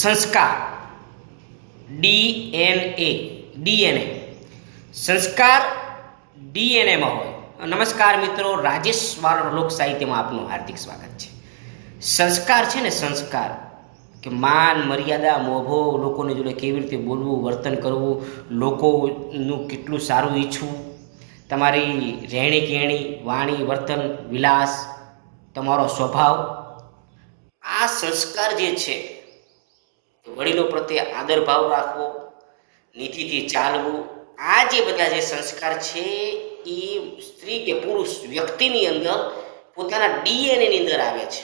સંસ્કાર ડીએનએ સંસ્કાર ડીએનએમાં હોય. નમસ્કાર મિત્રો, રાજેશ વાળો લોક સાહિત્યમાં આપનું હાર્દિક સ્વાગત છે. સંસ્કાર છે ને, સંસ્કાર કે માન મર્યાદા મોભો, લોકોની જોડે કેવી રીતે બોલવું, વર્તન કરવું, લોકોનું કેટલું સારું ઈચ્છવું, તમારી રહેણી કહેણી, વાણી, વર્તન, વિલાસ, તમારો સ્વભાવ, આ સંસ્કાર જે છે, વડીલો પ્રત્યે આદર ભાવ રાખવો, નીતિથી ચાલવું, આ જે બધા જે સંસ્કાર છે એ સ્ત્રી કે પુરુષ વ્યક્તિની અંદર પોતાના ડીએનએની અંદર આવે છે.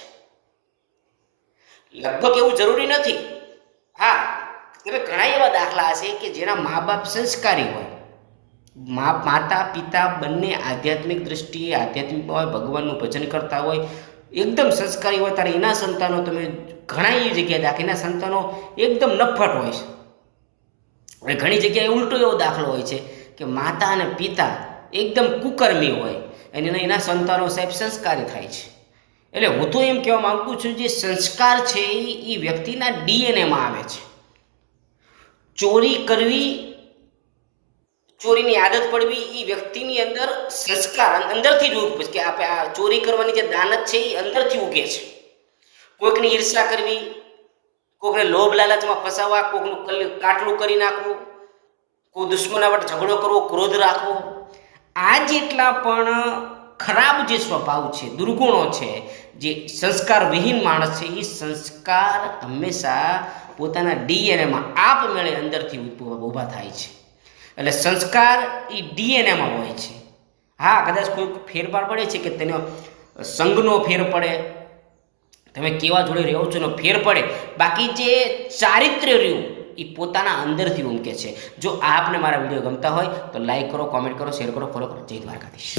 લગભગ એવું જરૂરી નથી. હા, તમે ઘણા એવા દાખલા હશે કે જેના મા બાપ સંસ્કારી હોય, માતા પિતા બંને આધ્યાત્મિક દ્રષ્ટિએ આધ્યાત્મિક હોય, ભગવાનનું ભજન કરતા હોય, એકદમ સંસ્કારી હોય, ત્યારે એના સંતાનો તમે ઘણા એવી જગ્યાએ દાખલા, એના સંતાનો એકદમ નફ્ફટ હોય છે. અને ઘણી જગ્યાએ ઉલટો એવો દાખલો હોય છે કે માતા અને પિતા એકદમ કુકર્મી હોય અને એના સંતાનો સાહેબ સંસ્કારી થાય છે. એટલે હું તો એમ કહેવા માંગુ છું, જે સંસ્કાર છે એ વ્યક્તિના ડીએનએમાં આવે છે. ચોરી કરવી, ચોરીની આદત પડવી, એ વ્યક્તિની અંદર સંસ્કાર અંદરથી જ ઉગે કે આપણે આ ચોરી કરવાની જે દાનત છે એ અંદરથી ઉગે છે. કોઈકની ઈર્ષા કરવી, કોઈકને લોભ લાલચમાં ફસાવવા, કોઈકનું કાટલું કરી નાખવું, કોઈ દુશ્મના વટ ઝઘડો કરવો, ક્રોધ રાખવો, આ જેટલા પણ ખરાબ જે સ્વભાવ છે, દુર્ગુણો છે, જે સંસ્કાર વિહીન માણસ છે, એ સંસ્કાર હંમેશા પોતાના ડીએનએમાં આપમેળે અંદરથી ઊભા થાય છે. એટલે સંસ્કાર એ ડીએનએમાં હોય છે. હા, કદાચ કોઈ ફેરફાર પડે છે કે તેનો સંઘનો ફેર પડે, તમે કેવા જોડે રહ્યો છો એનો ફેર પડે, બાકી જે ચારિત્ર્ય રહ્યું એ પોતાના અંદરથી ઉમકે છે. જો આપને મારા વિડીયો ગમતા હોય તો લાઈક કરો, કોમેન્ટ કરો, શેર કરો, ફોલો કરો. જય દ્વારકાધીશ.